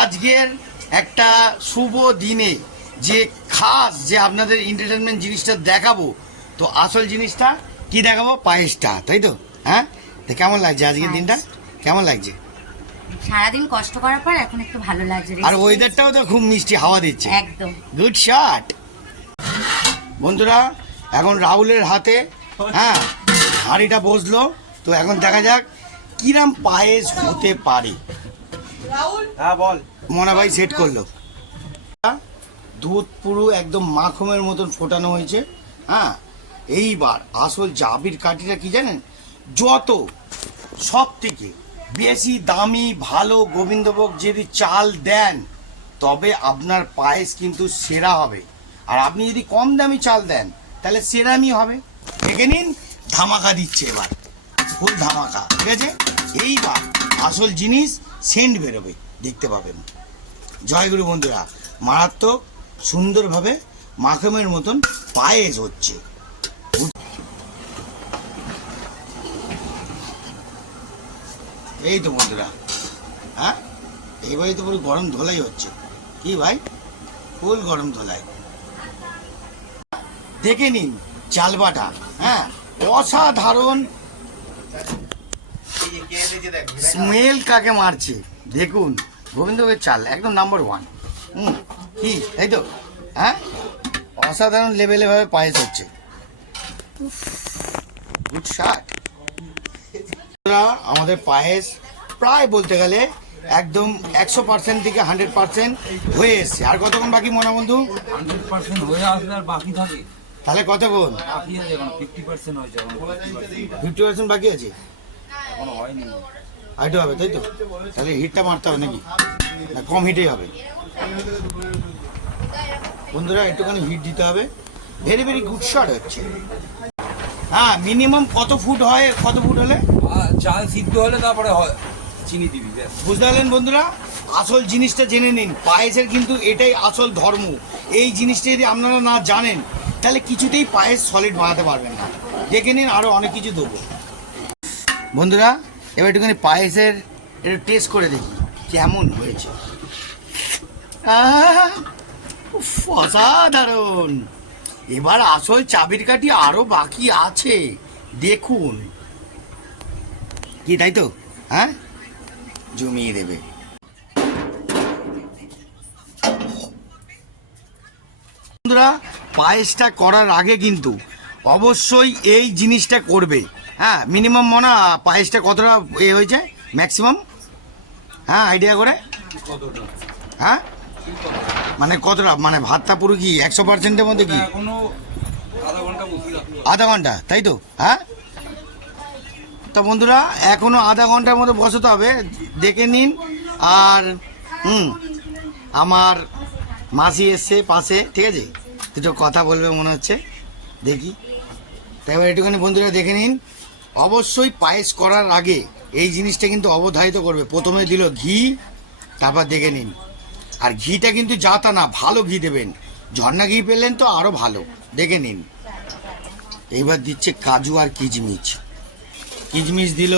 আজকের একটা শুভ দিনে যে খাস যে আপনাদের এন্টারটেনমেন্ট জিনিসটা দেখাবো, তো আসল জিনিসটা কি দেখাবো? পায়েসটা, তাই তো? হ্যাঁ, তো কেমন লাগছে আজকের দিনটা? কেমন লাগছে? সারাদিন কষ্ট করার পর এখন একটু ভালো লাগছে। আর ওয়েদারটাও তো খুব মিষ্টি হাওয়া দিচ্ছে, একদম গুড শট। বন্ধুরা, এখন রাহুলের হাতে হ্যাঁ হাঁড়িটা বসলো, তো এখন দেখা যাক কিরম পায়েস হতে পারে। হ্যাঁ বল। মনা ভাই সেট করলো, দুধ পুরো একদম মাখনের মতন ফোটানো হয়েছে। হ্যাঁ, এইবার আসল জাবির কাঠিটা কি জানেন? যত সব থেকে বেশি দামি ভালো গোবিন্দভোগ যদি চাল দেন তবে আপনার পায়েস কিন্তু সেরা হবে, আর আপনি যদি কম দামি চাল দেন তাহলে সেরামি হবে। দেখে নিন, ধামাকা দিচ্ছে এবার, ফুল ধামাকা, ঠিক আছে? এইবার আসল জিনিস সেন্ট বেরোবে, দেখতে পাবেন। জয়গুরু বন্ধুরা, মারাত্মক সুন্দরভাবে মাখনের মতন পায়েস হচ্ছে। এই তো বন্ধুরা, হ্যাঁ এইবারই তো পুরো গরম ধোলাই হচ্ছে। কি ভাই, ফুল গরম ধোলাই। দেখে নিন চালবাটা, হ্যাঁ অসাধারণ স্মেল কাকে মারছে দেখুন। গোবিন্দভোগের চাল একদম নাম্বার 1। কি তাই তো? হ্যাঁ, অসাধারণ লেভেলে ভাবে পায়েস হচ্ছে, গুড শট। আমাদের পায়েস প্রায় বলতে গেলে একদম 100% থেকে 100% হয়ে এসছে। আর কতক্ষণ বাকি মনা বন্ধু? 100% হয়ে আসলে আর বাকি থাকে, তাহলে কতক্ষণ? বাকি আছে এখন 50% হয়েছে, এখন 50% বাকি আছে, এখনো হয়নি। হাইটে হবে তাই তো? তাহলে হিটটা মারতে হবে নাকি, না কম হিটেই হবে? বন্ধুরা একটুখানি হিট দিতে হবে। ভেরি ভেরি গুড শট হচ্ছে। হ্যাঁ, মিনিমাম কত ফুট হয়? কত ফুট হলে? চাল সিদ্ধ হলে তারপরে হয় চিনি দিবি। বুঝতে পারলেন বন্ধুরা? আসল জিনিসটা জেনে নিন, পায়েসের কিন্তু এটাই আসল ধর্ম। এই জিনিসটা যদি আপনারা না জানেন তাহলে কিছুতেই পায়েস সলিড বানাতে পারবেন না। দেখে নিন, আরও অনেক কিছু দেবো। বন্ধুরা এবার একটুখানি পায়েসের একটু টেস্ট করে দেখি কেমন হয়েছে। অসাধারণ। এবার আসল চাবির কাঠি আরও বাকি আছে, দেখুন। কি তাই তো? হ্যাঁ, জমিয়ে দেবে। বন্ধুরা পায়েসটা করার আগে কিন্তু অবশ্যই এই জিনিসটা করবে। হ্যাঁ, মিনিমাম মনে পায়েসটা কতটা হয়েছে ম্যাক্সিমাম? হ্যাঁ, আইডিয়া করে। হ্যাঁ, মানে কতটা, মানে ভাতটা পুরো কি 100%-এর মধ্যে? কি আধা ঘন্টা তাই তো? হ্যাঁ, তো বন্ধুরা এখনো আধা ঘন্টার মধ্যে বসাতে হবে, দেখে নিন। আর আমার মাসি এসছে পাশে, ঠিক আছে, দুটো কথা বলবে মনে হচ্ছে, দেখি। তাই এবার একটুখানি বন্ধুরা দেখে নিন। অবশ্যই পায়েস করার আগে এই জিনিসটা কিন্তু অবধারিত করবে। প্রথমে দিল ঘি, তারপর দেখে নিন। আর ঘিটা কিন্তু যা তা না, ভালো ঘি দেবেন। ঝর্ণা ঘি পেলেন তো আরও ভালো, দেখে নিন। এইবার দিচ্ছে কাজু আর কিচমিচ। কিচমিচ দিল,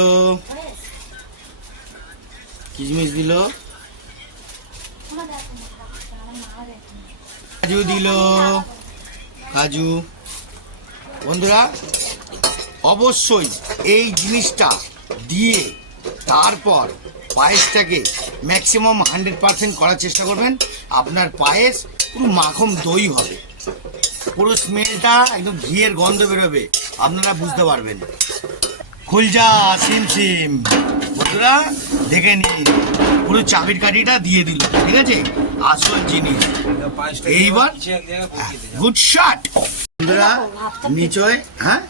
কিচমিচ দিল, কাজু দিল, কাজু। বন্ধুরা অবশ্যই এই জিনিসটা দিয়ে তারপর পায়েসটাকে ম্যাক্সিমাম 100% করার চেষ্টা করবেন। আপনার পায়েস পুরো মাখন দই হবে, পুরো স্মেলটা একদম ঘিয়ের গন্ধ বেরোবে, আপনারা বুঝতে পারবেন। খুলজা সিম সিম। বন্ধুরা দেখে নিন, পুরো চাবির কাঠিটা দিয়ে দিল, ঠিক আছে, আসল জিনিস। এইবার গুড শট। বন্ধুরা নিচয়, হ্যাঁ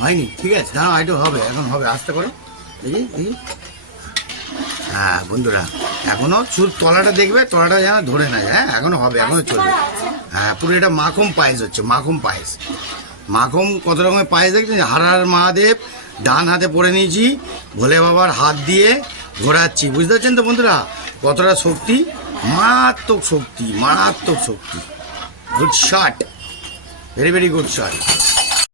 হয়নি, ঠিক আছে, দাঁড়াও, আইটো হবে, এখন হবে, আস্তে করো, দেখি দেখি। হ্যাঁ বন্ধুরা এখনো চুর তলাটা দেখবে, তলাটা যেন ধরে না যায়। হ্যাঁ, এখনো হবে, এখনো চলবে। হ্যাঁ, পুরো এটা মাখন পায়েস হচ্ছে, মাখন পায়েস। মাখন কত রকমের পায়েস দেখছেন? হর হর মহাদেব ডান হাতে পড়ে নিয়েছি, ভোলে বাবার হাত দিয়ে ঘোরাচ্ছি, বুঝতে পারছেন তো বন্ধুরা কতটা শক্তি? মারাত্মক শক্তি, মারাত্মক শক্তি। Good shot, very very good shot.